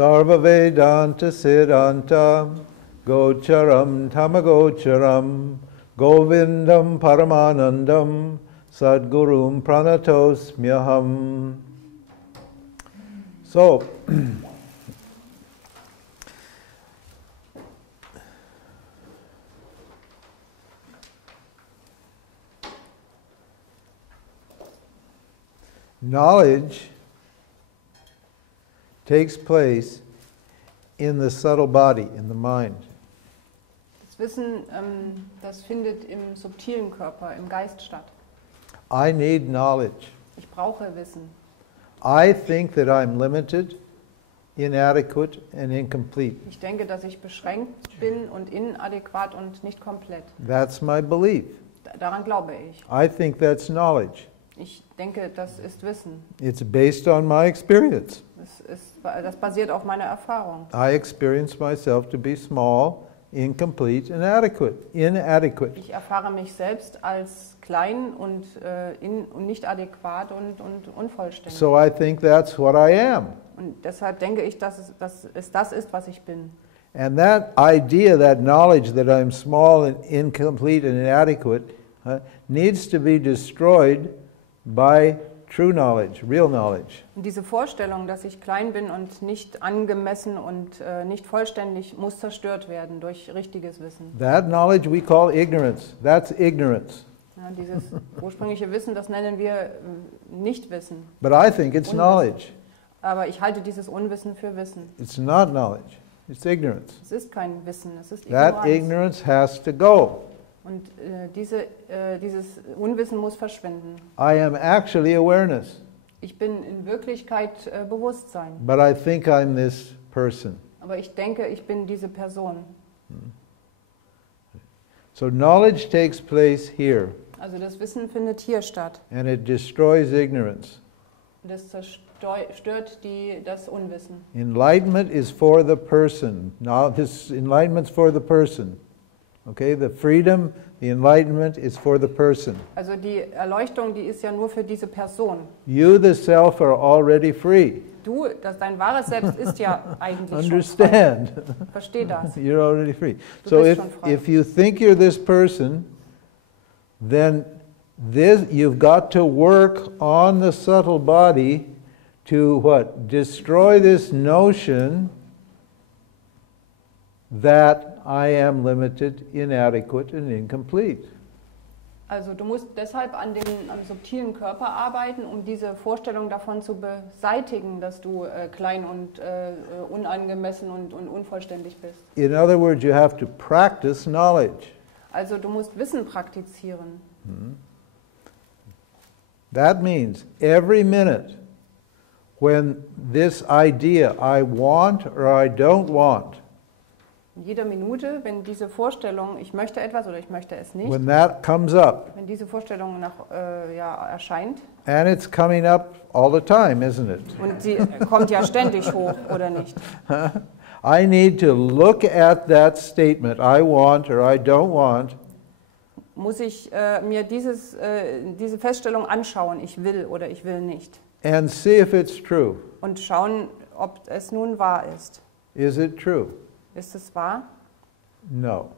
Sarva Vedanta Siddhanta Gocharam Tamagocharam Govindam Paramanandam Sadgurum Pranatosmyaham. So, knowledge takes place in the subtle body, in the mind. Das Wissen, das findet im subtilen Körper, im Geist statt. I need knowledge. Ich brauche Wissen. I think that I'm limited, inadequate, and incomplete. Ich denke, dass ich beschränkt bin und inadäquat und nicht komplett. That's my belief. Daran glaube ich. I think that's knowledge. Ich denke, das ist Wissen. It's based on my experience. Das basiert auf meiner Erfahrung. I experience myself to be small, incomplete, and inadequate. Ich erfahre mich selbst als klein und nicht adäquat und unvollständig. So I think that's what I am. Und deshalb denke ich, dass es das ist, was ich bin. And that idea, that knowledge that I'm small and incomplete and inadequate, needs to be destroyed by true knowledge, real knowledge. Und diese Vorstellung, dass ich klein bin und nicht angemessen und nicht vollständig, muss zerstört werden durch richtiges Wissen. That knowledge we call ignorance. That's ignorance. Ja, dieses ursprüngliche Wissen, das nennen wir Nichtwissen. But I think it's knowledge. Aber ich halte dieses Unwissen für Wissen. It's not knowledge. It's ignorance. Es ist kein Wissen, es ist Ignoranz. That ignorance has to go. Und dieses Unwissen muss verschwinden. I am actually awareness. Ich bin in Wirklichkeit Bewusstsein. But I think I'm this person. Aber ich denke, ich bin diese Person. So knowledge takes place here. Also das Wissen findet hier statt. And it destroys ignorance. Und es zerstört das Unwissen. Enlightenment is for the person. Now this enlightenment's for the person. Okay, the freedom, the enlightenment is for the person. Also die Erleuchtung, die ist ja nur für diese Person. You, the self, are already free. Dein wahres Selbst ist ja eigentlich Understand? schon frei. Versteh das. You're already free. Du So bist schon frei. if you think you're this person, then you've got to work on the subtle body to what? Destroy this notion that I am limited, inadequate, and incomplete. Also du musst deshalb am subtilen Körper arbeiten, um diese Vorstellung davon zu beseitigen, dass du klein und unangemessen und unvollständig bist. In other words, you have to practice knowledge. Also du musst Wissen praktizieren. That means every minute when this idea, I want or I don't want, In jeder Minute, wenn diese Vorstellung, ich möchte etwas oder ich möchte es nicht, when that comes up, wenn diese Vorstellung erscheint, and it's coming up all the time, isn't it? und sie kommt ja ständig hoch, oder nicht? I need to look at that statement, I want or I don't want, Muss ich mir diese Feststellung anschauen, ich will oder ich will nicht, and see if it's true. und schauen, ob es nun wahr ist. Is it true? Ist es wahr? No,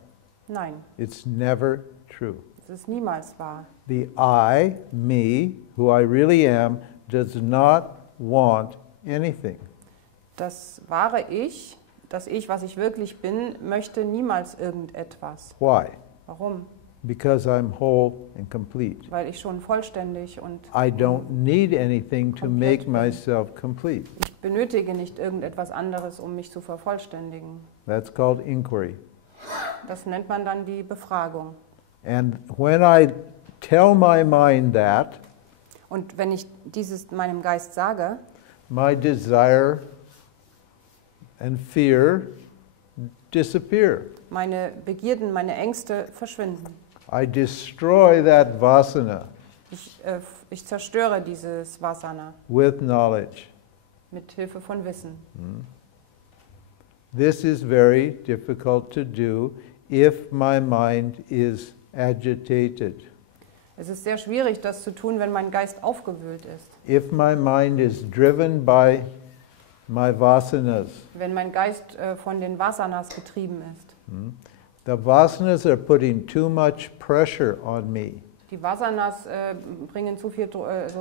Nein, it's never true. es ist niemals wahr. The I, me, who I really am, does not want anything. Das wahre Ich, das Ich, was ich wirklich bin, möchte niemals irgendetwas. Why? Warum? Because I'm whole and complete. Weil ich schon vollständig und I don't need anything to make Komplett bin. myself complete. ich benötige nicht irgendetwas anderes, um mich zu vervollständigen. That's called inquiry. Das nennt man dann die Befragung. And when I tell my mind that, Und wenn ich dieses meinem Geist sage, my desire and fear disappear. meine Begierden, meine Ängste verschwinden. I destroy that vasana Ich zerstöre dieses Vasana with knowledge. mit Hilfe von Wissen. This is very difficult to do if my mind is agitated. Es ist sehr schwierig, das zu tun, wenn mein Geist aufgewühlt ist. If my mind is driven by my vasanas. Wenn mein Geist von den Vasanas getrieben ist. The vasanas are putting too much pressure on me, Die Vasanas bringen zu viel,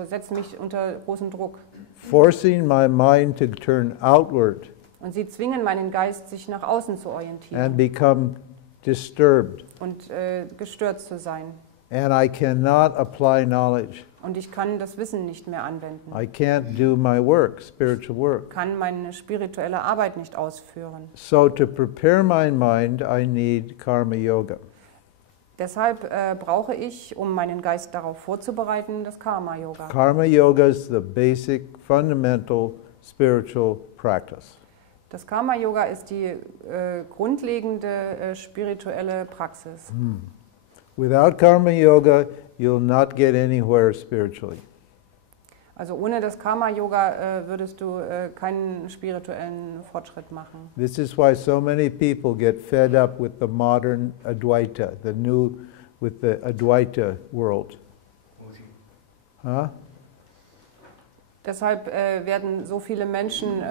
setzen mich unter großen Druck. forcing my mind to turn outward Und sie zwingen meinen Geist, sich nach außen zu and orientieren become disturbed. und gestört zu sein. And I cannot apply knowledge. Und ich kann das Wissen nicht mehr anwenden. I can't do my work, spiritual work. Kann meine spirituelle Arbeit nicht ausführen. So to prepare my mind, I need karma yoga. Deshalb brauche ich, um meinen Geist darauf vorzubereiten, das Karma-Yoga. Karma yoga is the basic, fundamental spiritual practice. Das Karma-Yoga ist die grundlegende spirituelle Praxis. Without karma yoga, you'll not get anywhere spiritually. Also ohne das Karma-Yoga würdest du keinen spirituellen Fortschritt machen. This is why so many people get fed up with the modern Advaita, with the Advaita world. Huh? Deshalb haben so viele Menschen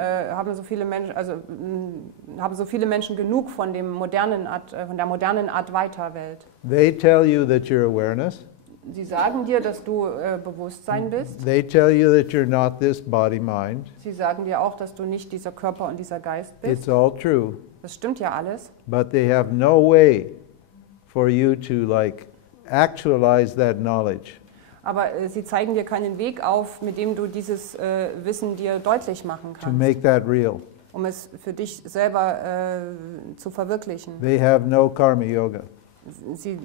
genug von der modernen Advaita-Welt. They tell you that you're awareness. Sie sagen dir, dass du Bewusstsein bist. They tell you that you're not this body-mind. Sie sagen dir auch, dass du nicht dieser Körper und dieser Geist bist. It's all true. Das stimmt ja alles. But they have no way for you to actualize that knowledge. Aber sie zeigen dir keinen Weg auf, mit dem du dieses Wissen dir deutlich machen To kannst, make that real. um es für dich selber zu verwirklichen. They have no karma yoga. Sie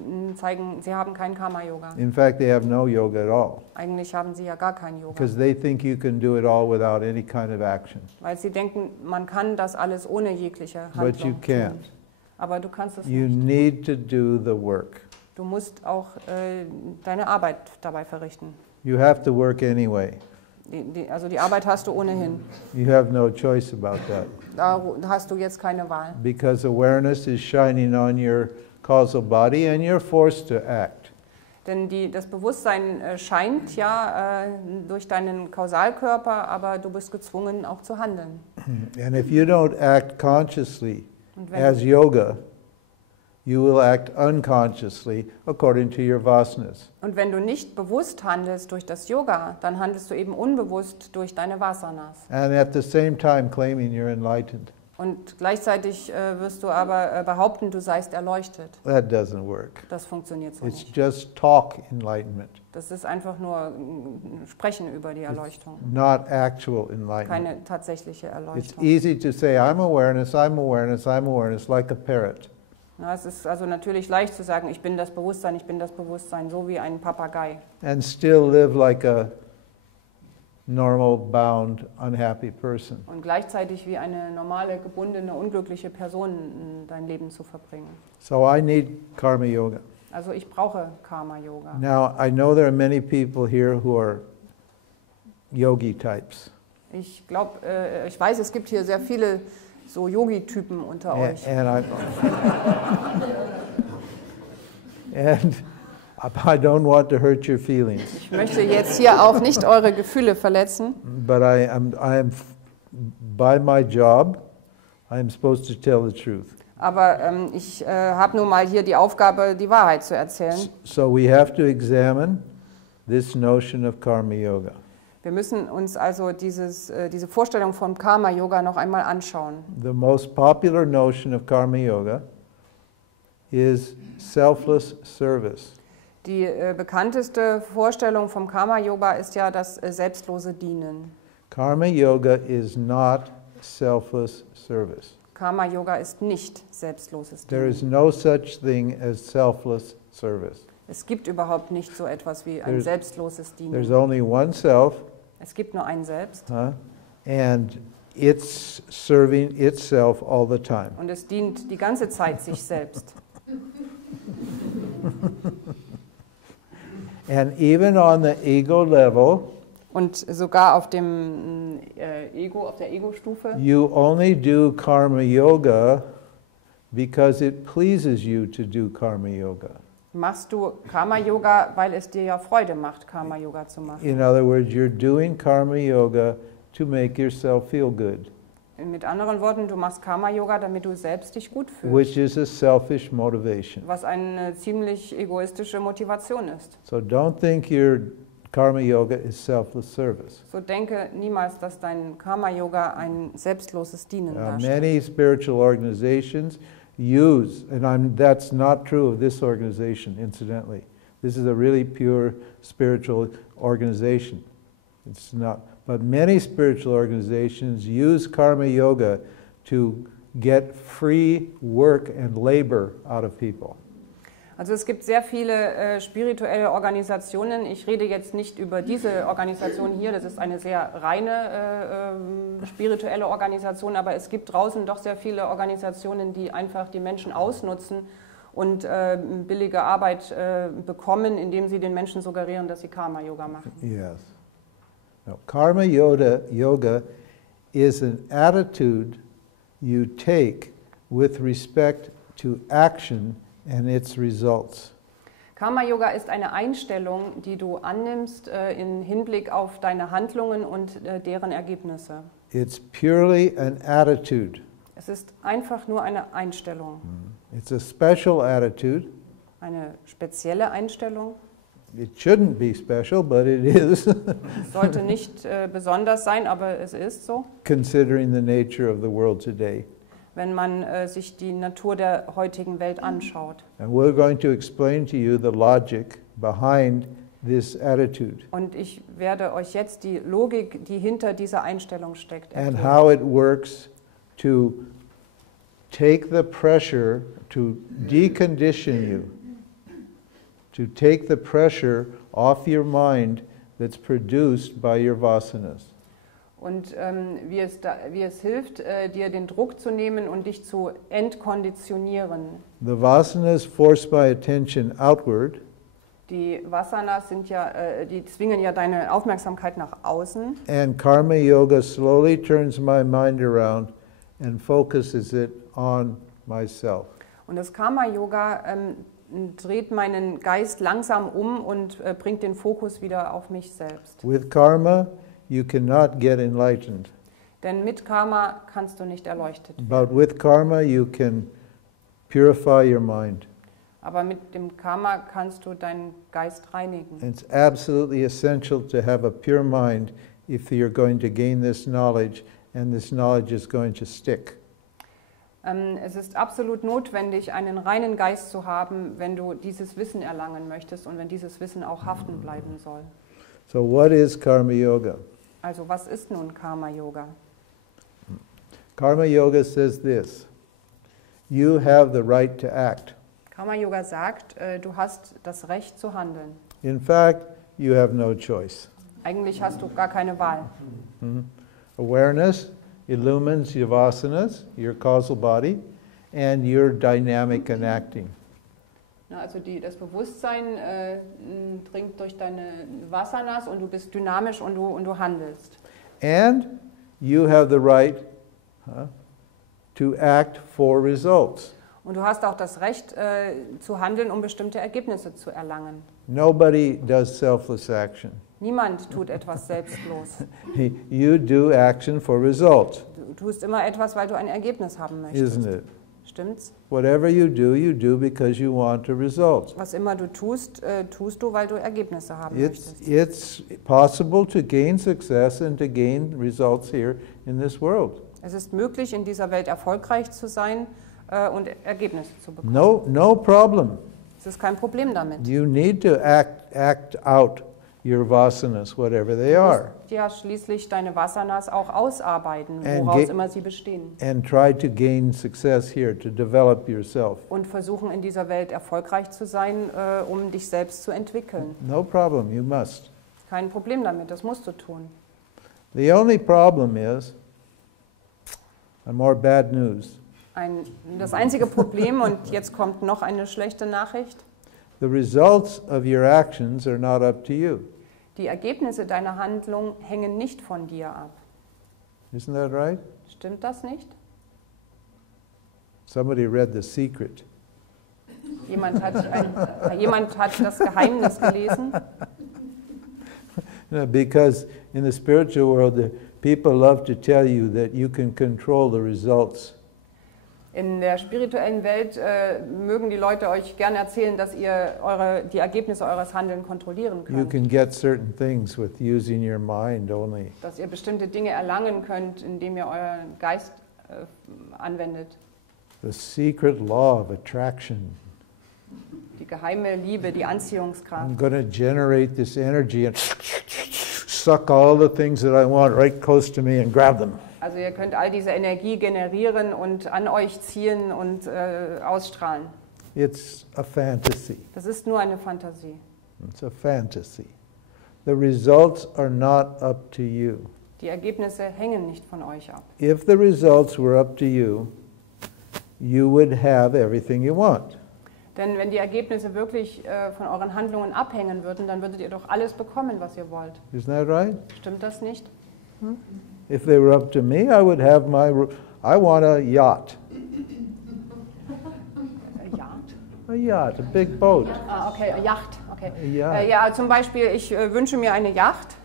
haben kein Karma-Yoga. In fact, they have no yoga at all. Eigentlich haben sie ja gar kein Yoga. Because they think you can do it all without any kind of action. Weil sie denken, man kann das alles ohne jegliche But you Handlung can't. tun. Aber du kannst es You nicht. need to do the work. Du musst auch deine Arbeit dabei verrichten. You have to work anyway. Also die Arbeit hast du ohnehin. You have no choice about that. Da hast du jetzt keine Wahl. Because awareness is shining on your causal body and you're forced to act. Denn das Bewusstsein scheint ja durch deinen Kausalkörper, aber du bist gezwungen auch zu handeln. And if you don't act consciously Und as yoga, you will act unconsciously according to your vasanas. Und wenn du nicht bewusst handelst durch das Yoga, dann handelst du eben unbewusst durch deine Vasanas. And at the same time claiming you're enlightened. Und gleichzeitig wirst du aber behaupten, du seist erleuchtet. That doesn't work. Das funktioniert so It's nicht. just talk enlightenment, Das ist einfach nur Sprechen über die Erleuchtung, not actual enlightenment. keine tatsächliche It's Erleuchtung. easy to say, I'm awareness, I'm awareness, I'm awareness, like a parrot. Na, es ist also natürlich leicht zu sagen, ich bin das Bewusstsein, so wie ein Papagei. And still live like a normal, bound, unhappy person. Und gleichzeitig wie eine normale, gebundene, unglückliche Person dein Leben zu verbringen. So I need karma yoga. Also ich brauche Karma-Yoga. Now, I know there are many people here who are yogi types. Ich weiß, es gibt hier sehr viele so Yogi-Typen unter euch. And I don't want to hurt your feelings, Ich möchte jetzt hier auch nicht eure Gefühle verletzen, but I am by my job, I am supposed to tell the truth. aber ich habe nun mal hier die Aufgabe, die Wahrheit zu erzählen. So we have to examine this notion of karma yoga. Wir müssen uns also diese Vorstellung vom Karma-Yoga noch einmal anschauen. The most popular notion of karma yoga is selfless service. Die bekannteste Vorstellung vom Karma-Yoga ist ja das selbstlose Dienen. Karma yoga is not selfless service. Karma-Yoga ist nicht selbstloses There is Dienen. no such thing as selfless service. Es gibt überhaupt nicht so etwas wie ein selbstloses There's Dienen. only one self, Es gibt nur ein Selbst and it's serving itself all the time. und es dient die ganze Zeit sich selbst. And even on the ego level, Und sogar auf der Ego-Stufe, you only do karma yoga because it pleases you to do karma yoga. machst du Karma-Yoga, weil es dir ja Freude macht, Karma-Yoga zu machen. In other words, you're doing karma yoga to make yourself feel good. Mit anderen Worten, du machst Karma-Yoga, damit du selbst dich gut fühlst. which is a selfish motivation. Was eine ziemlich egoistische Motivation ist. So don't think your karma yoga is selfless service. So denke niemals, dass dein Karma-Yoga ein selbstloses Dienen darstellt. Many spiritual organizations use, and that's not true of this organization, incidentally. This is a really pure spiritual organization. It's not, but many spiritual organizations use karma yoga to get free work and labor out of people. Also es gibt sehr viele spirituelle Organisationen. Ich rede jetzt nicht über diese Organisation hier, das ist eine sehr reine spirituelle Organisation, aber es gibt draußen doch sehr viele Organisationen, die einfach die Menschen ausnutzen und billige Arbeit bekommen, indem sie den Menschen suggerieren, dass sie Karma-Yoga machen. Yes. Now, karma yoga is an attitude you take with respect to action and its results. Karma-Yoga ist eine Einstellung, die du annimmst im Hinblick auf deine Handlungen und deren Ergebnisse. It's purely an attitude. Es ist einfach nur eine Einstellung. It's a special attitude. Eine spezielle Einstellung. It shouldn't be special, but it is. Es sollte nicht besonders sein, aber es ist so. Considering the nature of the world today. Wenn man sich die Natur der heutigen Welt anschaut. And we're going to explain to you the logic behind this attitude. Und ich werde euch jetzt die Logik, die hinter dieser Einstellung steckt, And erklären. how it works to take the pressure, to decondition you, to take the pressure off your mind that's produced by your vasanas. Und wie es hilft, dir den Druck zu nehmen und dich zu entkonditionieren. The vasanas force my attention outward. Die Vasanas sind ja, die zwingen ja deine Aufmerksamkeit nach außen. And karma yoga slowly turns my mind around and focuses it on myself. Und das Karma-Yoga dreht meinen Geist langsam um und bringt den Fokus wieder auf mich selbst. With karma, you cannot get enlightened. Denn mit Karma kannst du nicht erleuchtet werden. But with karma, you can purify your mind. Aber mit dem Karma kannst du deinen Geist reinigen. It's absolutely essential to have a pure mind if you're going to gain this knowledge, and this knowledge is going to stick. Es ist absolut notwendig, einen reinen Geist zu haben, wenn du dieses Wissen erlangen möchtest und wenn dieses Wissen auch haften bleiben soll. So what is karma yoga? Also was ist nun Karma-Yoga? Karma yoga says this: you have the right to act. Karma-Yoga sagt, du hast das Recht zu handeln. In fact, you have no choice. Eigentlich hast du gar keine Wahl. Awareness illumines your vasanas, your causal body, and you're dynamic and acting. Also das Bewusstsein dringt durch deine Vasanas und du bist dynamisch und du handelst. And you have the right to act for results. Und du hast auch das Recht zu handeln, um bestimmte Ergebnisse zu erlangen. Nobody does selfless action. Niemand tut etwas selbstlos. You do action for results. Du tust immer etwas, weil du ein Ergebnis haben möchtest. Isn't it? Stimmt's? Whatever you do because you want a result. Was immer du tust, tust du, weil du Ergebnisse haben möchtest. It's possible to gain success and to gain results here in this world. Es ist möglich, in dieser Welt erfolgreich zu sein und Ergebnisse zu bekommen. No problem. Es ist kein Problem damit. You need to act out your vasanas, whatever they are. Du musst ja schließlich deine Vasanas auch ausarbeiten, And woraus immer sie bestehen. And try to gain success here, to develop yourself. Und versuchen in dieser Welt erfolgreich zu sein, um dich selbst zu entwickeln. No problem, you must. Kein Problem damit, das musst du tun. The only problem is, and more bad news, Das einzige Problem, und jetzt kommt noch eine schlechte Nachricht, the results of your actions are not up to you. die Ergebnisse deiner Handlung hängen nicht von dir ab. Isn't that right? Stimmt das nicht? Somebody read The Secret. Jemand hat das Geheimnis gelesen. Because in the spiritual world, People love to tell you that you can control the results. In der spirituellen Welt mögen die Leute euch gerne erzählen, dass ihr die Ergebnisse eures Handelns kontrollieren You könnt. can get certain things with using your mind only. Dass ihr bestimmte Dinge erlangen könnt, indem ihr euren Geist anwendet. The secret law of attraction. Die geheime Liebe, die Anziehungskraft. I'm going to generate this energy and suck all the things that I want right close to me and grab them. Also ihr könnt all diese Energie generieren und an euch ziehen und ausstrahlen. It's a fantasy. Das ist nur eine Fantasie. It's a fantasy. The results are not up to you. Die Ergebnisse hängen nicht von euch ab. If the results were up to you, you would have everything you want. Denn wenn die Ergebnisse wirklich von euren Handlungen abhängen würden, dann würdet ihr doch alles bekommen, was ihr wollt. Isn't that right? Stimmt das nicht? If they were up to me, I would have I want a yacht. Yacht? A yacht, a big boat. Ah, okay, Yacht. Okay. Yacht. Ja, zum Beispiel, ich wünsche mir eine Yacht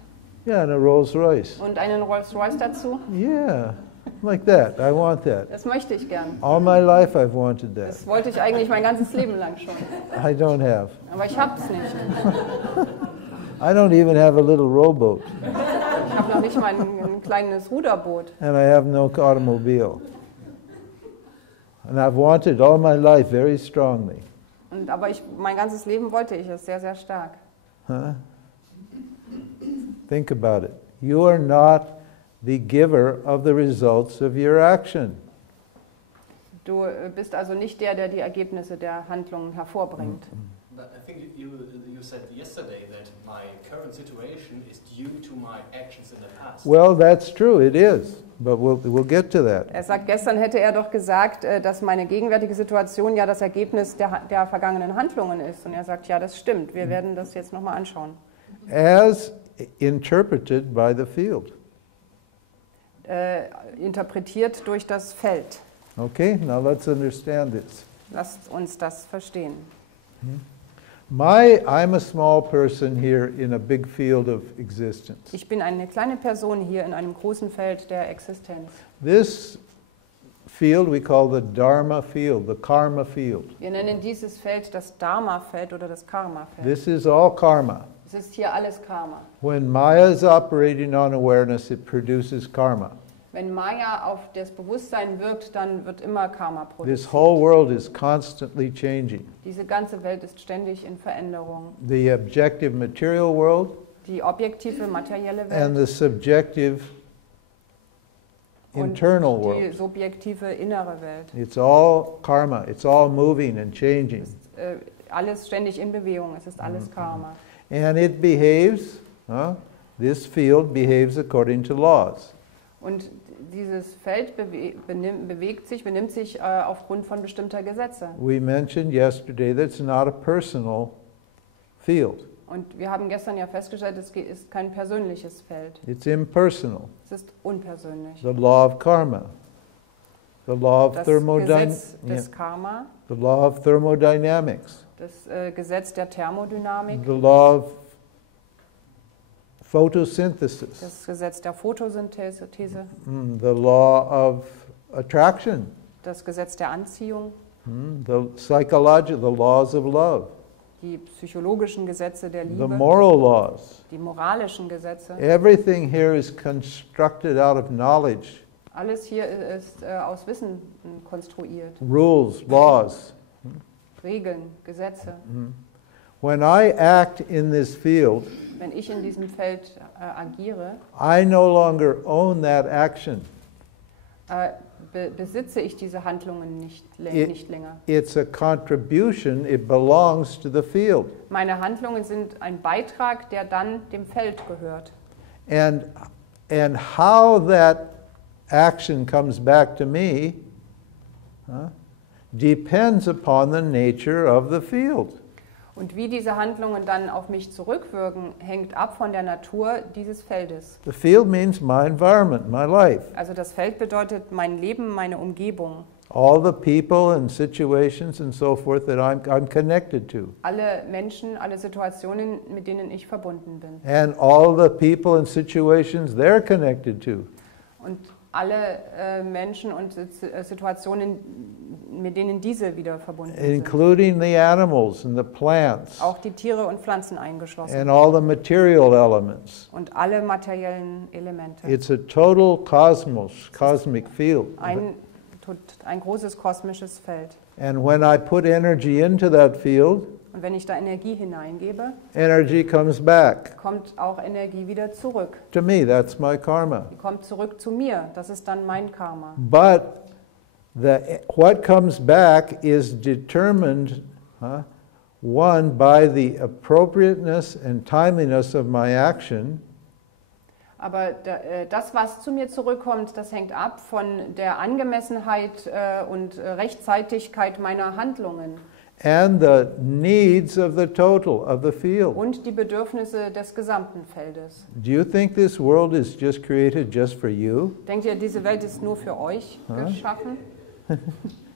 Yeah, and a Rolls Royce. und einen Rolls Royce dazu. Yeah, like that. I want that. Das möchte ich gern. All my life I've wanted that. Das wollte ich eigentlich mein ganzes Leben lang schon. I don't have. Aber ich habe es nicht. I don't even have a little rowboat. Ich habe noch nicht mal ein kleines Ruderboot. And I have no automobile. And I've wanted all my life very strongly. Aber mein ganzes Leben wollte ich es sehr, sehr stark. Huh? Think about it. You are not the giver of the results of your action. Du bist also nicht der die Ergebnisse der Handlungen hervorbringt. But I think you said yesterday that my current situation is due to my actions in the past. Well, that's true, it is. But we'll get to that. Er sagt, gestern hätte er doch gesagt, dass meine gegenwärtige Situation ja das Ergebnis der vergangenen Handlungen ist. Und er sagt, ja, das stimmt. Wir werden das jetzt nochmal anschauen. As interpreted by the field. Interpretiert durch das Feld. Okay, now let's understand this. Lasst uns das verstehen. I'm a small person here in a big field of existence. Ich bin eine kleine Person hier in einem großen Feld der Existenz. This field we call the Dharma field, the Karma field. Wir nennen dieses Feld das Dharma-Feld oder das Karma-Feld. This is all karma. Es ist hier alles Karma. When Maya is operating on awareness, it produces karma. Wenn Maya auf das Bewusstsein wirkt, dann wird immer Karma This produziert. whole world is constantly changing. Diese ganze Welt ist ständig in Veränderung. The objective material world Die objektive materielle and Welt the subjective und internal die world. subjektive innere Welt. It's all karma. It's all moving and changing. Alles ständig in Bewegung, es ist alles Karma. And it behaves, this field behaves according to laws. Und dieses Feld benimmt sich aufgrund von bestimmter Gesetze. We mentioned yesterday that it's not a personal field. Und wir haben gestern ja festgestellt, es ist kein persönliches Feld. It's impersonal. Es ist unpersönlich. The law of karma. The law of Das thermodynamics. Gesetz des Karma, The law of thermodynamics. das Gesetz der Thermodynamik, The law of photosynthesis. das Gesetz der Photosynthese, The law of attraction. das Gesetz der Anziehung, The laws of love. die psychologischen Gesetze der The Liebe, moral laws. die moralischen Gesetze. Everything here is constructed out of knowledge. Alles hier ist aus Wissen konstruiert. Rules, laws. Regeln, Gesetze. When I act in this field, Wenn ich in diesem Feld agiere, I no longer own that action. besitze ich diese Handlungen nicht länger. It's a contribution, it belongs to the field. Meine Handlungen sind ein Beitrag, der dann dem Feld gehört. And how that action comes back to me depends upon the nature of the field. Und wie diese Handlungen dann auf mich zurückwirken, hängt ab von der Natur dieses Feldes. The field means my environment, my life. Also das Feld bedeutet mein Leben, meine Umgebung. All the people and situations and so forth that I'm connected to. Alle Menschen, alle Situationen, mit denen ich verbunden bin. And all the people and situations they're connected to. Und alle Menschen und Situationen, mit denen diese wieder verbunden sind. Including the animals and the plants. Auch die Tiere und Pflanzen eingeschlossen. And all the material elements. Und alle materiellen Elemente. It's a total cosmic field. Ein großes kosmisches Feld. And when I put energy into that field, und wenn ich da Energie hineingebe, energy comes back. Kommt auch Energie wieder zurück. To me, that's my karma. Die kommt zurück zu mir. Das ist dann mein Karma. But what comes back is determined, one, by the appropriateness and timeliness of my action. Aber das, was zu mir zurückkommt, das hängt ab von der Angemessenheit und Rechtzeitigkeit meiner Handlungen. And the needs of the total, of the field. Und die Bedürfnisse des gesamten Feldes. Do you think this world is just created just for you? Denkt ihr, diese Welt ist nur für euch geschaffen?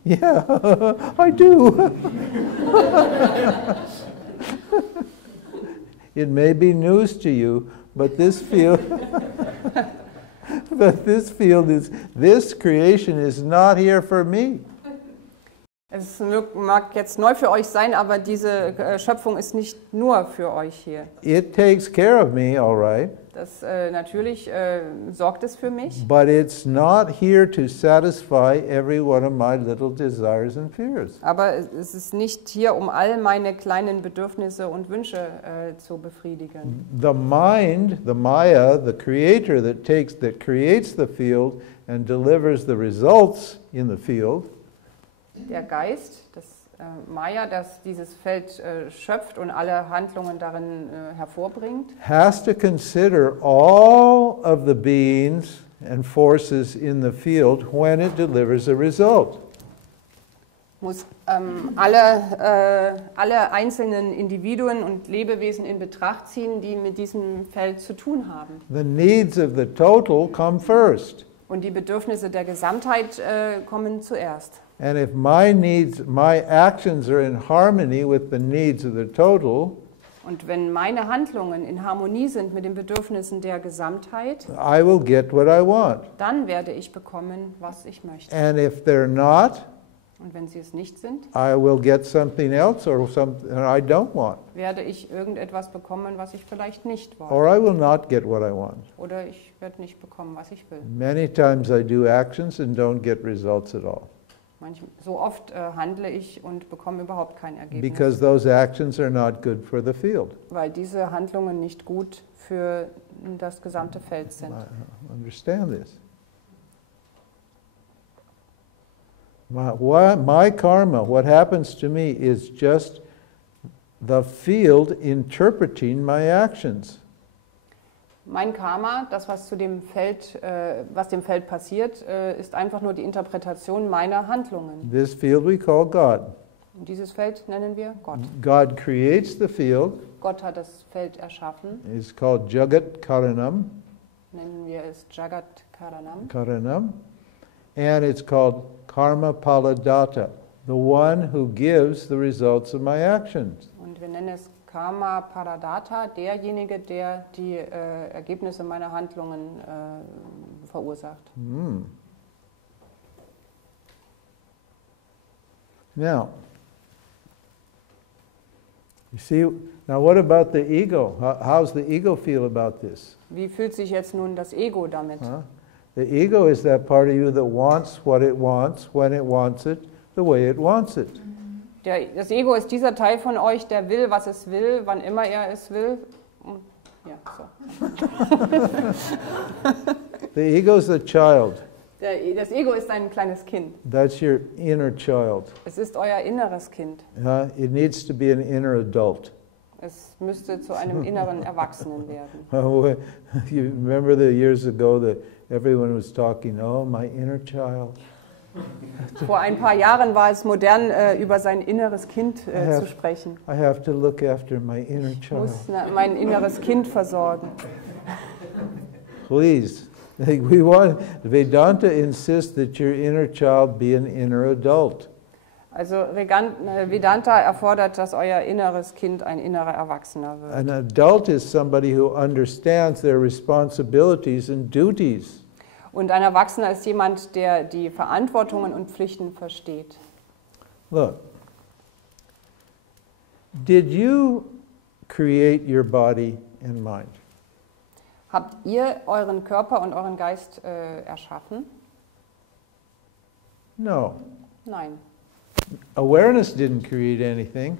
Yeah, I do. It may be news to you, but this field this creation is not here for me. Es mag jetzt neu für euch sein, aber diese Schöpfung ist nicht nur für euch hier. It takes care of me, all right. Das natürlich sorgt es für mich. But it's not here to satisfy every one of my little desires and fears. Aber es ist nicht hier, um all meine kleinen Bedürfnisse und Wünsche zu befriedigen. The mind, the Maya, the creator that creates the field and delivers the results in the field. Der Geist, das Maya, das dieses Feld schöpft und alle Handlungen darin hervorbringt, has to consider all of the beings and forces in the field when it delivers a result. Muss alle einzelnen Individuen und Lebewesen in Betracht ziehen, die mit diesem Feld zu tun haben. The needs of the total come first. Und die Bedürfnisse der Gesamtheit kommen zuerst. And if my actions are in harmony with the needs of the total, und wenn meine Handlungen in Harmonie sind mit den Bedürfnissen der Gesamtheit, I will get what I want. Dann werde ich bekommen, was ich möchte. And if they're not, und wenn sie es nicht sind, I will get something else or something I don't want. Werde ich irgendetwas bekommen, was ich vielleicht nicht wollte. Or I will not get what I want. Oder ich werde nicht bekommen, was ich will. Many times I do actions and don't get results at all. So oft handle ich und bekomme überhaupt kein Ergebnis. Because those actions are not good for the field. Weil diese Handlungen nicht gut für das gesamte Feld sind. I understand this. My karma, what happens to me, is just the field interpreting my actions. Mein Karma, das was dem Feld passiert, ist einfach nur die Interpretation meiner Handlungen. This field we call God. Und dieses Feld nennen wir Gott. God creates the field. Gott hat das Feld erschaffen. It's called Jagat Karanam. Nennen wir es Jagat Karanam. Karanam. And it's called Karma Paladatta, the one who gives the results of my actions. Und wir nennen es Karma Paradata, derjenige, der die Ergebnisse meiner Handlungen verursacht. Now, you see, now what about the ego? How's the ego feel about this? Wie fühlt sich jetzt nun das Ego damit? The ego is that part of you that wants what it wants, when it wants it, the way it wants it. Das Ego ist dieser Teil von euch, der will, was es will, wann immer er es will. Ja, so. The ego is a child. Das Ego ist ein kleines Kind. That's your inner child. Es ist euer inneres Kind. It needs to be an inner adult. Es müsste zu einem inneren Erwachsenen werden. You remember the years ago that everyone was talking, oh, my inner child. Vor ein paar Jahren war es modern, über sein inneres Kind zu sprechen. I have to look after my inner child. Ich muss mein inneres Kind versorgen. Please, Vedanta insists that your inner child be an inner adult. Also Vedanta erfordert, dass euer inneres Kind ein innerer Erwachsener wird. An adult is somebody who understands their responsibilities and duties. Und ein Erwachsener ist jemand, der die Verantwortungen und Pflichten versteht. Look, did you create your body and mind? Habt ihr euren Körper und euren Geist erschaffen? No. Nein. Awareness didn't create anything.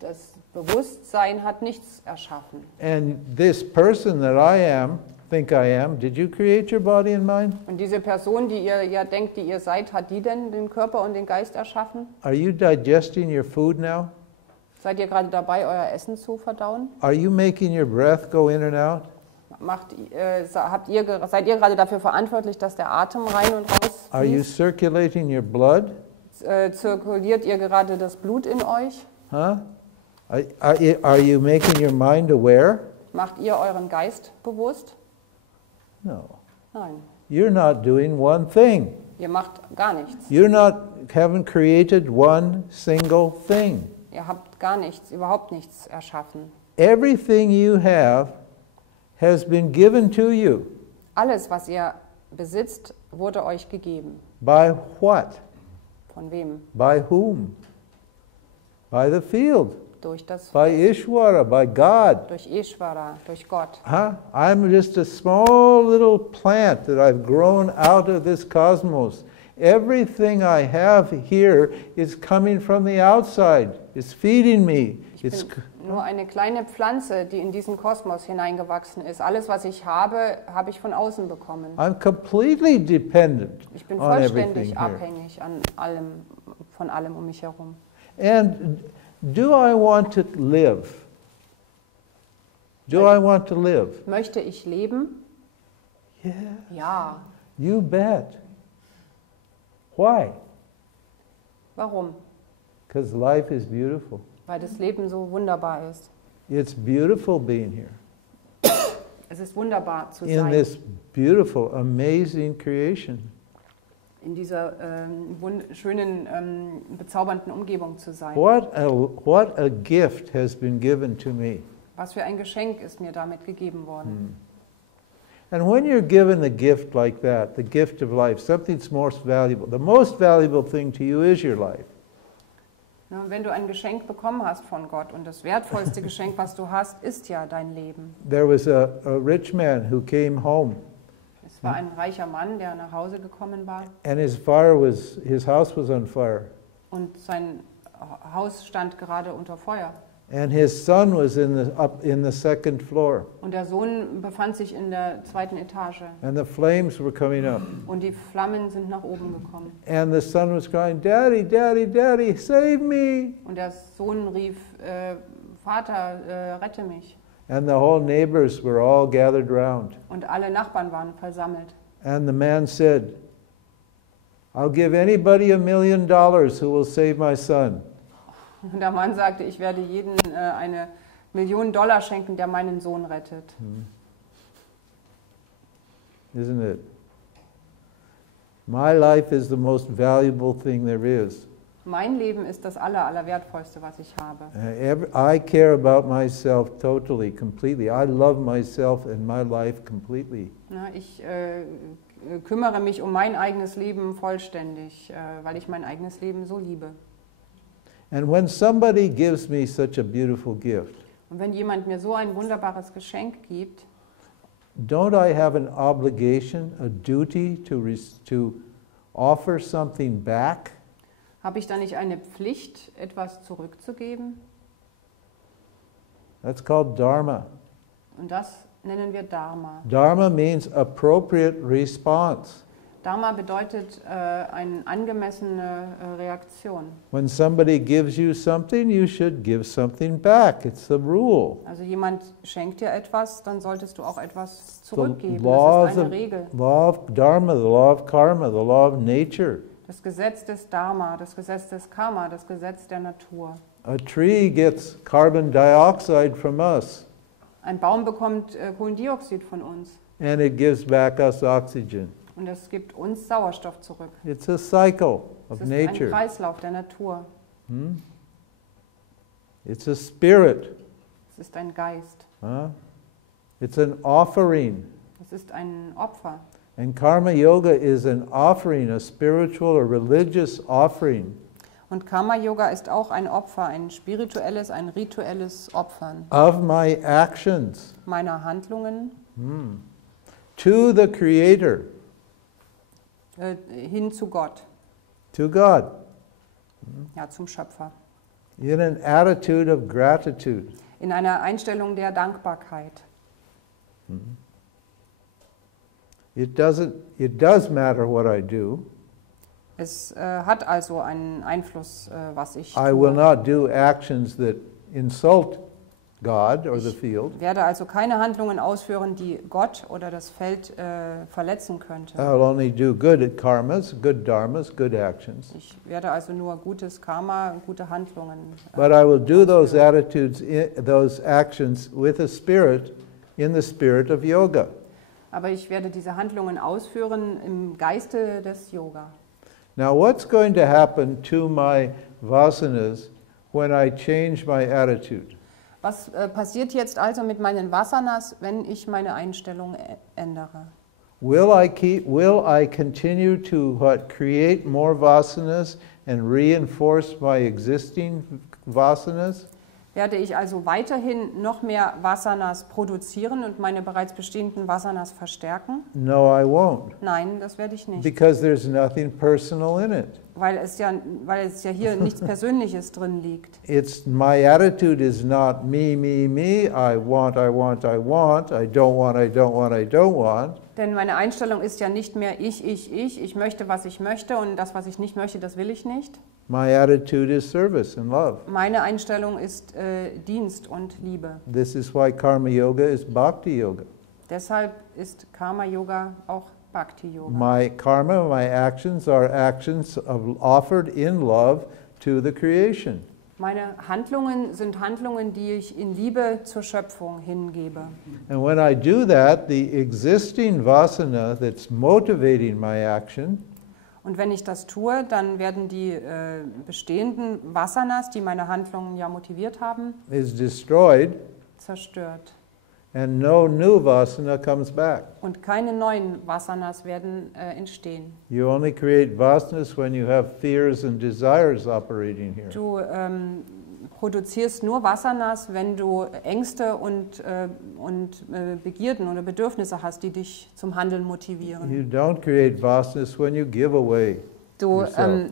Das Bewusstsein hat nichts erschaffen. And this person that I think I am, did you create your body and mind? Und diese Person, die ihr ja denkt, die ihr seid, hat die denn den Körper und den Geist erschaffen? Are you digesting your food now? Seid ihr gerade dabei, euer Essen zu verdauen? Are you making your breath go in and out? Seid ihr gerade dafür verantwortlich, dass der Atem rein und raus Are you fließt? circulating your blood? Zirkuliert ihr gerade das Blut in euch? Huh? Are you making your mind aware? Macht ihr euren Geist bewusst? No. Nein. You're not doing one thing. Ihr macht gar nichts. Haven't created one single thing. Ihr habt gar nichts, überhaupt nichts erschaffen. Everything you have has been given to you. Alles, was ihr besitzt, wurde euch gegeben. By what? Von wem? By whom? By the field. Durch das By Ishvara, by God. durch Ishvara, durch Gott. Huh? I'm just a small little plant that I've grown out of this cosmos. Everything I have here is coming from the outside. It's feeding me. Ich bin nur eine kleine Pflanze, die in diesen Kosmos hineingewachsen ist. Alles, was ich habe, habe ich von außen bekommen. I'm completely dependent Ich bin on everything vollständig here. abhängig von allem um mich herum. And do I want to live? Do I want to live? Möchte ich leben? Yeah, Ja. you bet. Why? Warum? Because life is beautiful. Weil das Leben so wunderbar ist. It's beautiful being here Es ist wunderbar zu in sein. this beautiful, amazing creation. In dieser schönen, bezaubernden Umgebung zu sein. What a gift has been given to me. Was für ein Geschenk ist mir damit gegeben worden. And when you're given a gift like that, the gift of life, something's most valuable. The most valuable thing to you is your life. Ja, wenn du ein Geschenk bekommen hast von Gott und das wertvollste Geschenk, was du hast, ist ja dein Leben. There was a rich man who came home, Es war ein reicher Mann, der nach Hause gekommen war and his house was on fire, und sein Haus stand gerade unter Feuer. and his son was up in the second floor, Und der Sohn befand sich in der zweiten Etage and the flames were coming up, und die Flammen sind nach oben gekommen. and the son was crying, "Daddy, Daddy, Daddy, save me!" Und der Sohn rief, Vater, rette mich. And the whole neighbors were all gathered round, Und alle Nachbarn waren versammelt. and the man said, "I'll give anybody $1 million who will save my son." Und der Mann sagte, ich werde jedem $1 Million schenken, der meinen Sohn rettet. Isn't it? My life is the most valuable thing there is. Mein Leben ist das Allerwertvollste, was ich habe. I care about myself totally, completely. I love myself and my life completely. Ja, ich kümmere mich um mein eigenes Leben vollständig, weil ich mein eigenes Leben so liebe. And when somebody gives me such a beautiful gift, Und wenn jemand mir so ein wunderbares Geschenk gibt, don't I have an obligation, a duty to offer something back? habe ich da nicht eine Pflicht, etwas zurückzugeben? That's called dharma. Und das nennen wir Dharma. Dharma means appropriate response. Dharma bedeutet eine angemessene Reaktion. When somebody gives you something, you should give something back. It's the rule. Also jemand schenkt dir etwas, dann solltest du auch etwas zurückgeben. The law Das ist eine Regel. law of dharma, the law of karma, the law of nature. Das Gesetz des Dharma, das Gesetz des Karma, das Gesetz der Natur. A tree gets carbon dioxide from us. Ein Baum bekommt Kohlendioxid von uns. and it gives back us oxygen. Und es gibt uns Sauerstoff zurück. It's a cycle Es of ist ein nature. Kreislauf der Natur. It's a spirit. Es ist ein Geist. It's an offering. Es ist ein Opfer. And Karma Yoga is an offering, a spiritual or religious offering Und Karma Yoga ist auch ein Opfer, ein spirituelles, ein rituelles Opfern of my actions meiner Handlungen to the Creator, hin zu Gott, to God, ja, zum Schöpfer. in an attitude of gratitude. In einer Einstellung der Dankbarkeit. It does matter what I do. Es hat also einen Einfluss, was ich I will tue. not do actions that insult God or the field. Ich werde also keine Handlungen ausführen, die Gott oder das Feld verletzen könnte. I'll only do good karmas, good dharmas, good actions. Ich werde also nur gutes Karma, gute Handlungen. But I will do those attitudes, those actions with a spirit, in the spirit of yoga. Aber ich werde diese Handlungen ausführen im Geiste des Yoga. Now, what's going to happen to my vasanas when I change my attitude? Was passiert jetzt also mit meinen Vasanas, wenn ich meine Einstellung ändere? Will I continue to create more vasanas and reinforce my existing vasanas? Werde ich also weiterhin noch mehr Vasanas produzieren und meine bereits bestehenden Vasanas verstärken? No, I won't. Nein, das werde ich nicht. Because there's nothing personal in it. Weil es ja hier nichts Persönliches drin liegt. My attitude is not me, me, me, I want, I want, I want, I don't want, I don't want, I don't want. Denn meine Einstellung ist ja nicht mehr ich möchte, was ich möchte und das, was ich nicht möchte, das will ich nicht. My attitude is service and love. Meine Einstellung ist Dienst und Liebe. This is why Karma Yoga is Bhakti Yoga. Deshalb ist Karma Yoga auch Bhakti Yoga. My karma, my actions are actions offered in love to the creation. Meine Handlungen sind Handlungen, die ich in Liebe zur Schöpfung hingebe. And when I do that, the existing vasana that's motivating my action Und wenn ich das tue, dann werden die bestehenden Vasanas, die meine Handlungen ja motiviert haben, is destroyed, zerstört. and no new vasana comes back. Und keine neuen Vasanas werden entstehen. You only create vasanas when you have fears and desires operating here. Du produzierst nur Vasanas, wenn du Ängste und Begierden oder Bedürfnisse hast, die dich zum Handeln motivieren. You don't create vasanas when you give away Du yourself.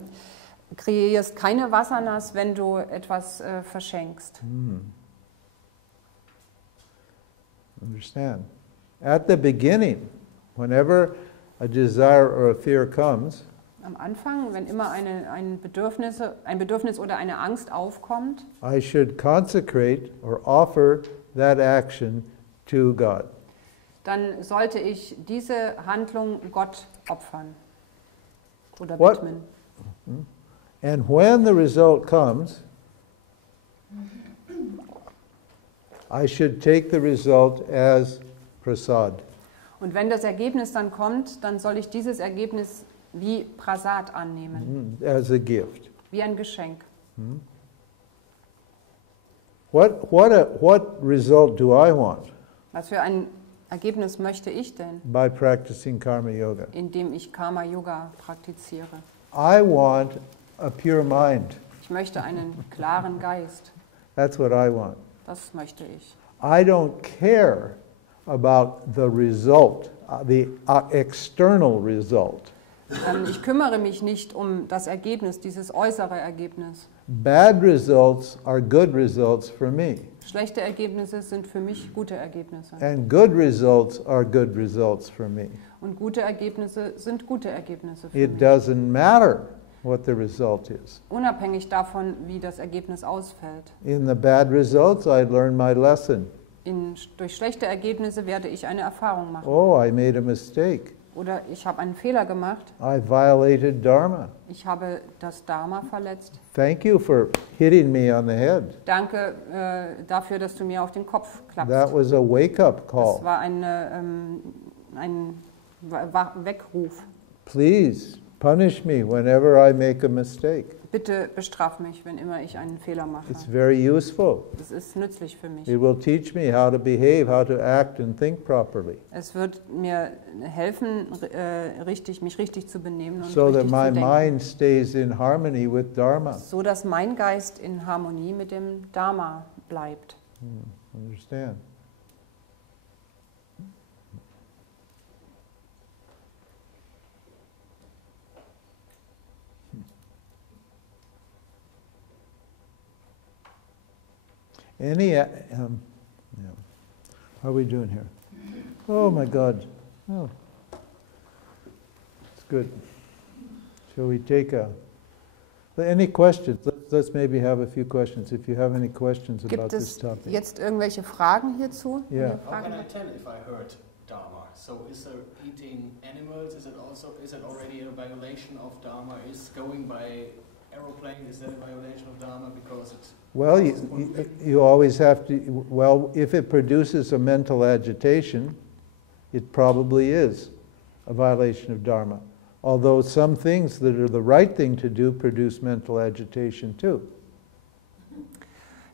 kreierst keine Vasanas, wenn du etwas verschenkst. Understand? At the beginning, whenever a desire or a fear comes, Am Anfang, wenn immer ein Bedürfnis oder eine Angst aufkommt, I should consecrate or offer that action to God. dann sollte ich diese Handlung Gott opfern oder What? widmen. And when the result comes, I should take the result as prasad. Und wenn das Ergebnis dann kommt, dann soll ich dieses Ergebnis wie Prasad annehmen, As a gift. wie ein Geschenk. What result do I want Was für ein Ergebnis möchte ich denn, by practicing Karma Yoga? indem ich Karma Yoga praktiziere? I want a pure mind. Ich möchte einen klaren Geist. That's what I want. Das möchte ich. I don't care about the result, the external result. Ich kümmere mich nicht um das Ergebnis, dieses äußere Ergebnis. Bad results are good results for me, Schlechte Ergebnisse sind für mich gute Ergebnisse. and good results are good results for me. Und gute Ergebnisse sind gute Ergebnisse für It mich. doesn't matter what the result is. Unabhängig davon, wie das Ergebnis ausfällt. In the bad results, I learn my lesson. Durch schlechte Ergebnisse werde ich eine Erfahrung machen. Oh, I made a mistake. Oder ich habe einen Fehler gemacht. I violated Dharma. Ich habe das Dharma verletzt. Thank you for hitting me on the head. Danke dafür, dass du mir auf den Kopf That klappst. was a wake-up Das call. war eine ein Weckruf. Please punish me whenever I make a mistake. Bitte bestraf mich, wenn immer ich einen Fehler mache. It's very useful. Das ist nützlich für mich. It will teach me how to behave, how to act and think properly. Es wird mir helfen, mich richtig zu benehmen und So that richtig my zu denken. mind stays in harmony with Dharma. So dass mein Geist in Harmonie mit dem Dharma bleibt. Understand? Yeah. How are we doing here? Oh my God. Oh. It's good. Shall we take any questions? Let's maybe have a few questions. If you have any questions about Gibt this es topic. jetzt irgendwelche Fragen hierzu? Yeah. How can I tell if I heard Dharma? So is eating animals, is it already a violation of Dharma? Is going by aeroplane, is that a violation of Dharma because it's... Well, you always have to, well, if it produces a mental agitation, it probably is a violation of Dharma. Although some things that are the right thing to do produce mental agitation too.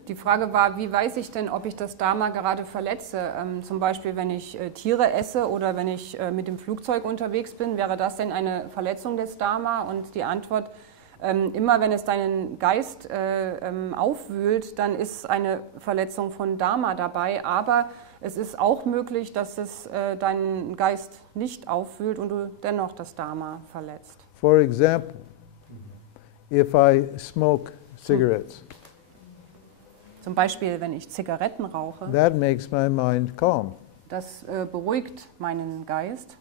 Die Frage war, wie weiß ich denn, ob ich das Dharma gerade verletze? Zum Beispiel, wenn ich Tiere esse oder wenn ich mit dem Flugzeug unterwegs bin, wäre das denn eine Verletzung des Dharma? Und die Antwort, immer wenn es deinen Geist aufwühlt, dann ist eine Verletzung von Dharma dabei, aber es ist auch möglich, dass es deinen Geist nicht aufwühlt und du dennoch das Dharma verletzt. For example, if I smoke cigarettes, Zum Beispiel, wenn ich Zigaretten rauche, that makes my mind calm. das beruhigt meinen Geist.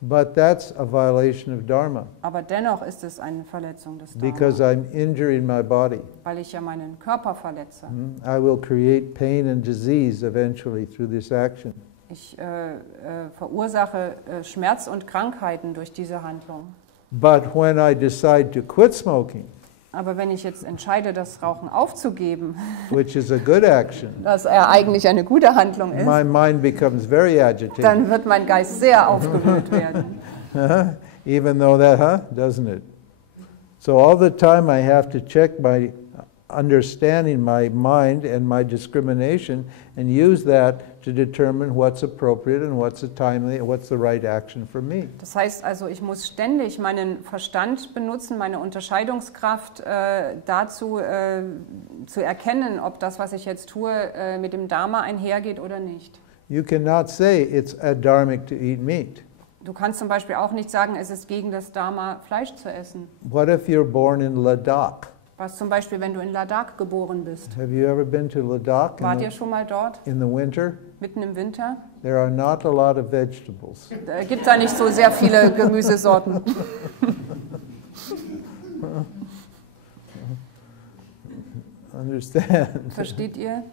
But that's a violation of Dharma Aber dennoch ist es eine Verletzung des Dharma, because I'm injuring my body. weil ich ja meinen Körper verletze. I will create pain and disease eventually through this action. Ich verursache Schmerz und Krankheiten durch diese Handlung. But when I decide to quit smoking, Aber wenn ich jetzt entscheide, das Rauchen aufzugeben, which is a good action, was eigentlich eine gute Handlung ist, my mind becomes very agitated. dann wird mein Geist sehr aufgewühlt werden. Even though that, doesn't it? So all the time I have to check my understanding my mind and my discrimination and use that to determine what's appropriate and what's the right action for me. Das heißt also, ich muss ständig meinen Verstand benutzen, meine Unterscheidungskraft dazu zu erkennen, ob das, was ich jetzt tue, mit dem Dharma einhergeht oder nicht. You cannot say it's adharmic to eat meat. Du kannst zum Beispiel auch nicht sagen, es ist gegen das Dharma, Fleisch zu essen. What if you're born in Ladakh? Was zum Beispiel, wenn du in Ladakh geboren bist. Have you ever been to Ladakh Wart ihr schon mal dort, in the winter? mitten im Winter? There are not a lot of vegetables. Da gibt es da nicht so sehr viele Gemüsesorten. Understand? Versteht ihr?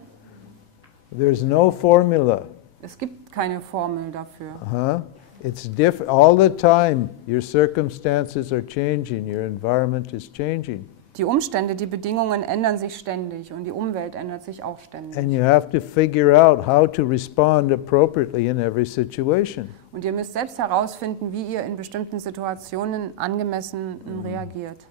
There's no formula. Es gibt keine Formel dafür. It's different all the time. Your circumstances are changing. Your environment is changing. Die Umstände, die Bedingungen ändern sich ständig und die Umwelt ändert sich auch And ständig. you have to figure out how to respond appropriately in every situation. Und ihr müsst selbst herausfinden, wie ihr in bestimmten Situationen angemessen reagiert.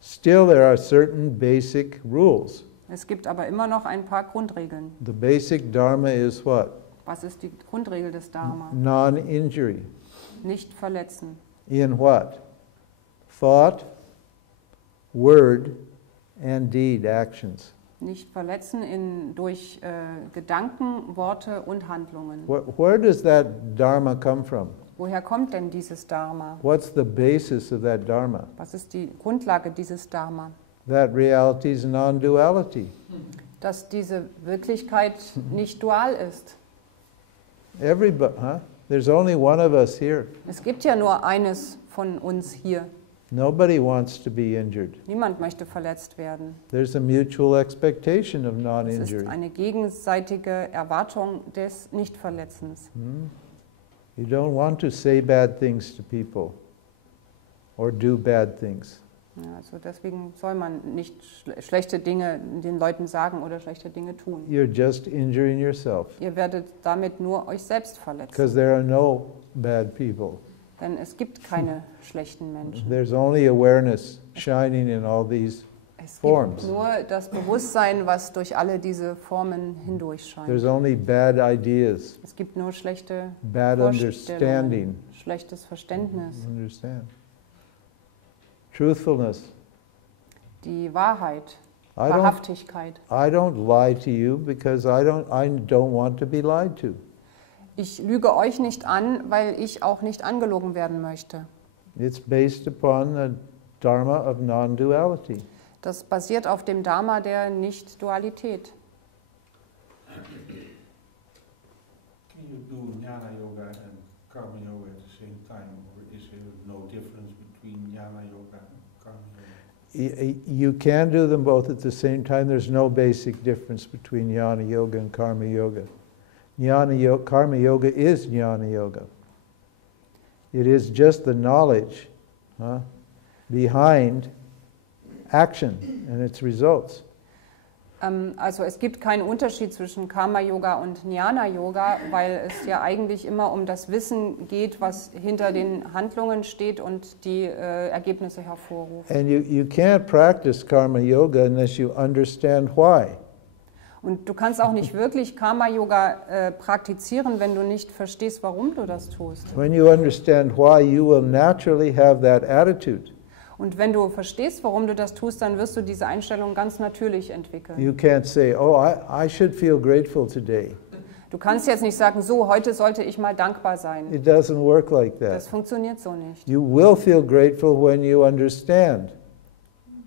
Still, there are certain basic rules. Es gibt aber immer noch ein paar Grundregeln. The basic dharma is what? Was ist die Grundregel des Dharma? Non-injury. Nicht verletzen. In what? Thought, word, and deed, actions. Nicht verletzen durch Gedanken, Worte und Handlungen. Where does that dharma come from? Woher kommt denn dieses Dharma? What's the basis of that dharma? Was ist die Grundlage dieses Dharma? That reality is non-duality. Dass diese Wirklichkeit nicht dual ist. Everybody, There's only one of us here. Es gibt ja nur eines von uns hier. Nobody wants to be injured. Niemand möchte verletzt werden. There's a mutual expectation of Es ist non-injury. eine gegenseitige Erwartung des Nichtverletzens. You don't want to say bad things to people or do bad things. Ja, also deswegen soll man nicht schlechte Dinge den Leuten sagen oder schlechte Dinge tun. You're just injuring yourself. Ihr werdet damit nur euch selbst Because verletzen. there are no bad people. Denn es gibt keine schlechten Menschen. There's only awareness shining in all these Es forms. gibt nur das Bewusstsein, was durch alle diese Formen hindurch There's scheint. only bad ideas, Es gibt nur schlechte bad Vorstellungen, understanding. schlechtes Verständnis. Understand? Truthfulness. Die Wahrheit, I don't, Wahrhaftigkeit. I don't lie to you because I don't want to be lied to. Ich lüge euch nicht an, weil ich auch nicht angelogen werden möchte. It's based upon the dharma of non-duality. Das basiert auf dem Dharma der Nicht-Dualität. Can you do Jnana Yoga and Karma Yoga at the same time, or is there no difference between Jnana Yoga and Karma Yoga? You can do them both at the same time. There's no basic difference between Jnana Yoga and Karma Yoga. Karma Yoga is Jnana Yoga. It is just the knowledge behind action and its results. Also es gibt keinen Unterschied zwischen Karma-Yoga und Jnana-Yoga, weil es ja eigentlich immer um das Wissen geht, was hinter den Handlungen steht und die Ergebnisse hervorruft. And you can't practice Karma Yoga unless you understand why. Und du kannst auch nicht wirklich Karma-Yoga praktizieren, wenn du nicht verstehst, warum du das tust. When you understand why, you will naturally have that attitude. Und wenn du verstehst, warum du das tust, dann wirst du diese Einstellung ganz natürlich entwickeln. You can't say, oh, I should feel grateful today. Du kannst jetzt nicht sagen, so, heute sollte ich mal dankbar sein. It doesn't work like Das that. funktioniert so nicht. You will feel grateful when you understand.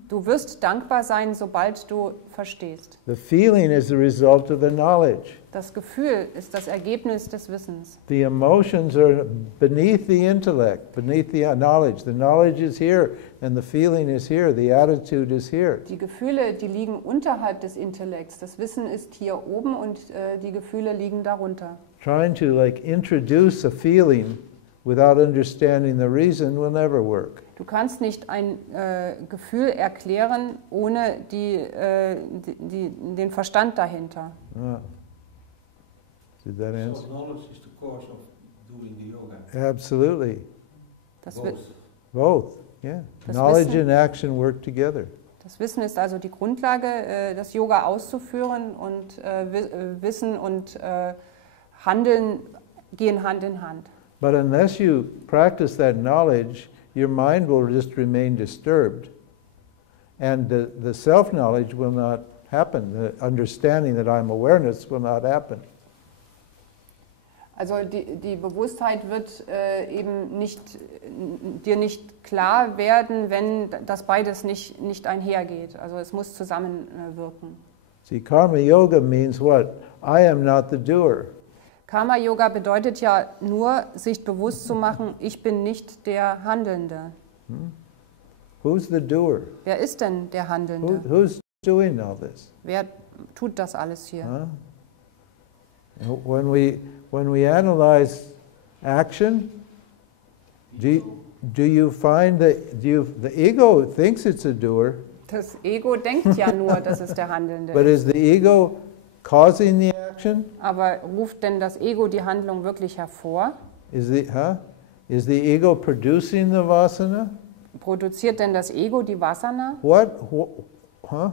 Du wirst dankbar sein, sobald du verstehst. The feeling is the result of the knowledge. Das Gefühl ist das Ergebnis des Wissens. The emotions are beneath the intellect, beneath the knowledge. The knowledge is here and the feeling is here, the attitude is here. Die Gefühle, die liegen unterhalb des Intellekts. Das Wissen ist hier oben und die Gefühle liegen darunter. Trying to introduce a feeling without understanding the reason will never work. Du kannst nicht ein Gefühl erklären ohne den Verstand dahinter. Did that answer? So knowledge is the cause of doing the yoga. Absolutely. Das, Wi- Both. Yeah. Das Knowledge Wissen- and action work together. das Wissen ist also die Grundlage, das Yoga auszuführen und Wissen und Handeln gehen Hand in Hand. But unless you practice that knowledge, your mind will just remain disturbed. And the self-knowledge will not happen. The understanding that I'm awareness will not happen. Also die Bewusstheit wird dir nicht klar werden, wenn das beides nicht einhergeht. Also es muss zusammenwirken. See, Karma Yoga means what? I am not the doer. Karma-Yoga bedeutet ja nur, sich bewusst zu machen, ich bin nicht der Handelnde. Who's the doer? Wer ist denn der Handelnde? Who's doing all this? Wer tut das alles hier? Huh? When we analyze action, do you find that the ego thinks it's a doer, Das Ego denkt ja nur, dass es der Handelnde but ist. is the ego causing the action? Aber ruft denn das Ego die Handlung wirklich hervor? Is the ego producing the vasana? Produziert denn das Ego die Vasana? Huh?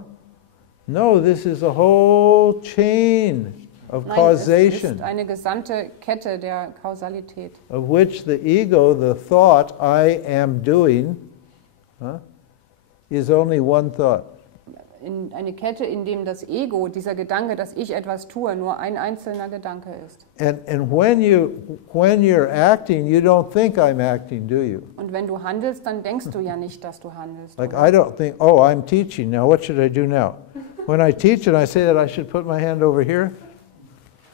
No, this is a whole chain of Nein, es ist causation, eine gesamte Kette der Kausalität, of which the ego, the thought I am doing, is only one thought. eine Kette, in dem das Ego, dieser Gedanke, dass ich etwas tue, nur ein einzelner Gedanke ist. And when you're acting, you don't think I'm acting, do you? Und wenn du handelst, dann denkst du ja nicht, dass du handelst. Like I don't think, oh, I'm teaching now. What should I do now? When I teach and I say that I should put my hand over here,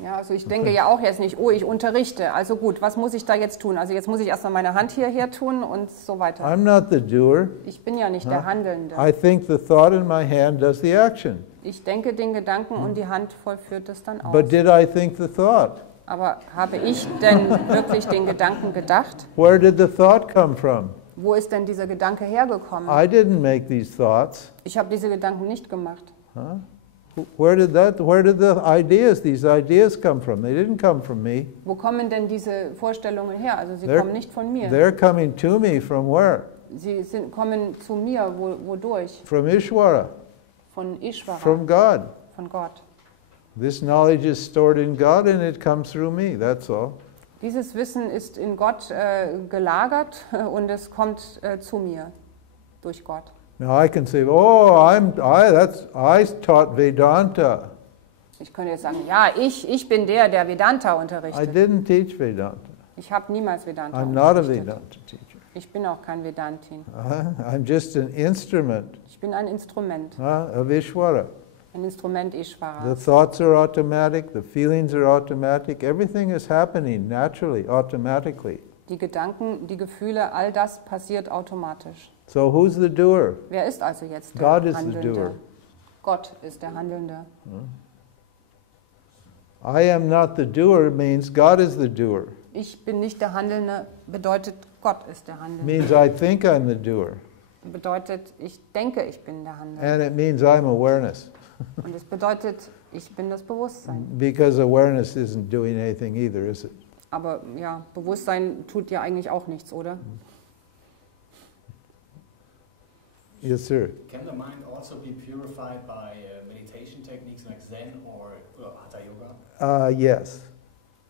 Ja, also ich denke ja auch jetzt nicht, oh, ich unterrichte, also gut, was muss ich da jetzt tun? Also jetzt muss ich erstmal meine Hand hierher tun und so weiter. I'm not the doer. Ich bin ja nicht der Handelnde. I think the thought in my hand does the action. Ich denke den Gedanken und die Hand vollführt es dann aus. But did I think the thought? Aber habe ich denn wirklich den Gedanken gedacht? Where did the thought come from? Wo ist denn dieser Gedanke hergekommen? I didn't make these thoughts. Ich habe diese Gedanken nicht gemacht. Huh? Where did these ideas come from? They didn't come from me. Wo kommen denn diese Vorstellungen her? Also sie They're- kommen nicht von mir. They're coming to me from where? Sie kommen zu mir, wodurch? From Ishvara, Von Ishvara, from God. von Gott. This knowledge is stored in God and it comes through me, that's all. Dieses Wissen ist in Gott gelagert und es kommt zu mir durch Gott. Now I can say, oh, I taught Vedanta. Ich könnte jetzt sagen, ja, ich bin der Vedanta I unterrichtet. didn't teach Vedanta. Ich habe niemals Vedanta I'm not a unterrichtet. Vedanta teacher. Ich bin auch kein Vedantin. I'm just an instrument Ich bin ein Instrument, of Ishvara. ein Instrument The Ishvaras. thoughts are automatic, the feelings are automatic, everything is happening naturally, automatically. Die Gedanken, die Gefühle, all das passiert automatisch. So who's the doer? Wer ist also jetzt der God is the Handelnde? doer. Gott ist der Handelnde. I am not the doer means God is the doer. Ich bin nicht der Handelnde, bedeutet Gott ist der Handelnde. Means I think I'm the doer. Bedeutet, ich denke, ich bin der Handelnde. And it means I'm awareness. Und es bedeutet, ich bin das Bewusstsein. Because awareness isn't doing anything either, is it? Aber ja, Bewusstsein tut ja eigentlich auch nichts, oder? Yes, sir. Can the mind also be purified by meditation techniques like Zen or Hatha Yoga? Yes.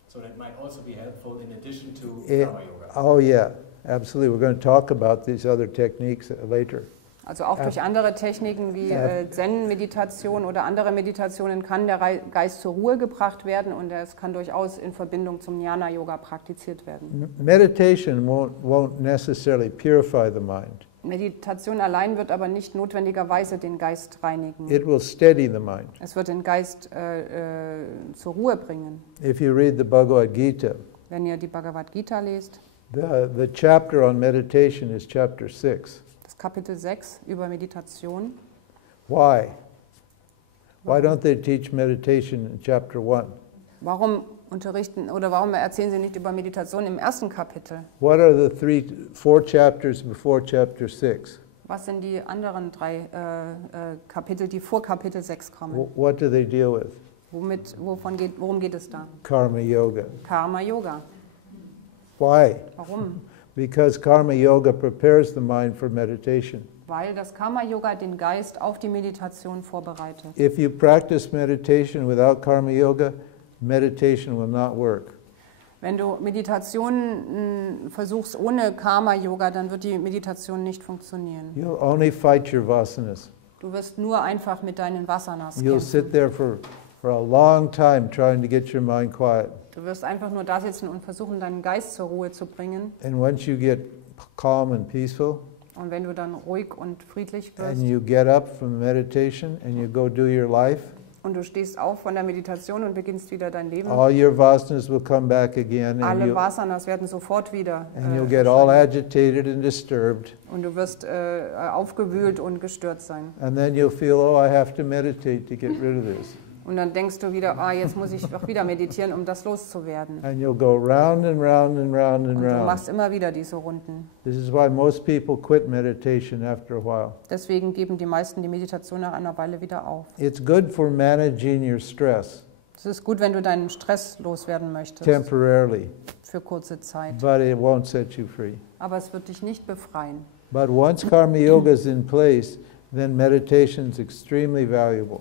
So that might also be helpful in addition to It- Karma Yoga. Oh, yeah, absolutely. We're going to talk about these other techniques later. Also auch durch andere Techniken wie Zen-Meditation oder andere Meditationen kann der Geist zur Ruhe gebracht werden und es kann durchaus in Verbindung zum Jnana-Yoga praktiziert werden. Meditation won't necessarily purify the mind. Meditation allein wird aber nicht notwendigerweise den Geist reinigen. It will steady the mind. Es wird den Geist zur Ruhe bringen. If you read the Bhagavad Gita, Wenn ihr die Bhagavad Gita lest, the chapter on meditation is chapter 6. das Kapitel 6 über Meditation. Why? Why don't they teach meditation in chapter 1? Warum unterrichten oder warum erzählen sie nicht über Meditation im ersten Kapitel? What are the 4 chapters before chapter 6? Was sind die anderen 3 Kapitel, die vor Kapitel 6 kommen? What do they deal with? Worum geht es da? Karma Yoga. Karma Yoga. Why? Warum? Because Karma Yoga prepares the mind for meditation. Weil das Karma Yoga den Geist auf die Meditation vorbereitet. If you practice meditation without Karma Yoga, meditation will not work. Wenn du Meditationen versuchst ohne Karma Yoga, dann wird die Meditation nicht funktionieren. You'll only fight your vasanas. Du wirst nur einfach mit deinen Vasanas You'll kämpfen. sit there for a long time trying to get your mind quiet. Du wirst einfach nur da sitzen und versuchen, deinen Geist zur Ruhe zu bringen. And once you get calm and peaceful, Und wenn du dann ruhig und friedlich and wirst you get up from meditation and you go do your life, und du stehst auf von der Meditation und beginnst wieder dein Leben, all your vasanas will come back again, and alle Vasanas werden sofort wieder you'll get all verschwinden. agitated and disturbed. Und du wirst aufgewühlt und gestört sein. And then you'll feel, oh, I have to meditate to get rid of this. Und dann denkst du wieder, jetzt muss ich doch wieder meditieren, um das loszuwerden. And you'll go round and round and round and Und du round. machst immer wieder diese Runden. This is why most people quit meditation after a while. Deswegen geben die meisten die Meditation nach einer Weile wieder auf. It's good for managing your stress Es ist gut, wenn du deinen Stress loswerden möchtest, temporarily, für kurze Zeit. but it won't set you free. Aber es wird dich nicht befreien. But once Karma Yoga is in place, then meditation is extremely valuable.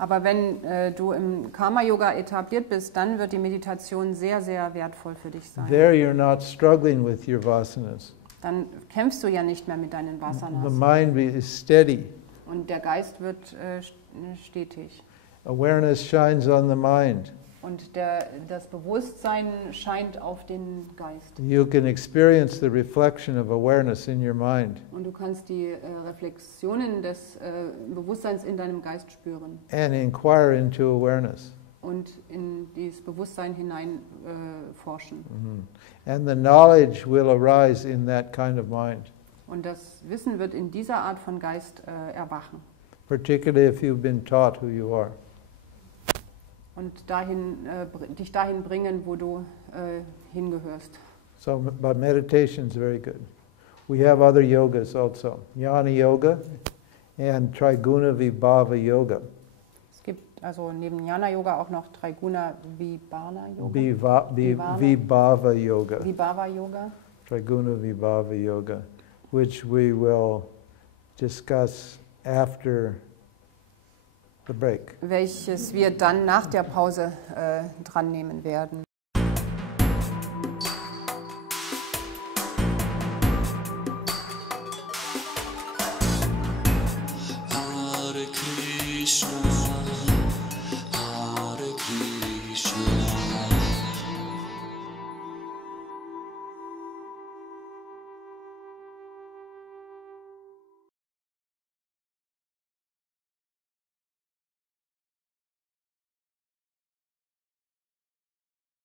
Aber wenn du im Karma-Yoga etabliert bist, dann wird die Meditation sehr, sehr wertvoll für dich sein. There you're not struggling with your vasanas. Dann kämpfst du ja nicht mehr mit deinen The Vasanas. mind is steady. Und der Geist wird stetig. Awareness shines on the mind. Und das Bewusstsein scheint auf den Geist. You can experience the reflection of awareness in your mind Und du kannst die Reflexionen des Bewusstseins in deinem Geist spüren and inquire into awareness. und in dieses Bewusstsein hinein forschen. And the knowledge will arise in that kind of mind, Und das Wissen wird in dieser Art von Geist erwachen particularly if you've been taught who you are. und dich dahin bringen, wo du hingehörst. So, but meditation is very good. We have other yogas also, Jnana Yoga and Triguna Vibhava Yoga. Es gibt also neben Jnana Yoga auch noch Triguna Vibhava Yoga. Vibhava Yoga. Vibhava Yoga. Triguna Vibhava Yoga, which we will discuss after the break. Welches wir dann nach der Pause dran nehmen werden.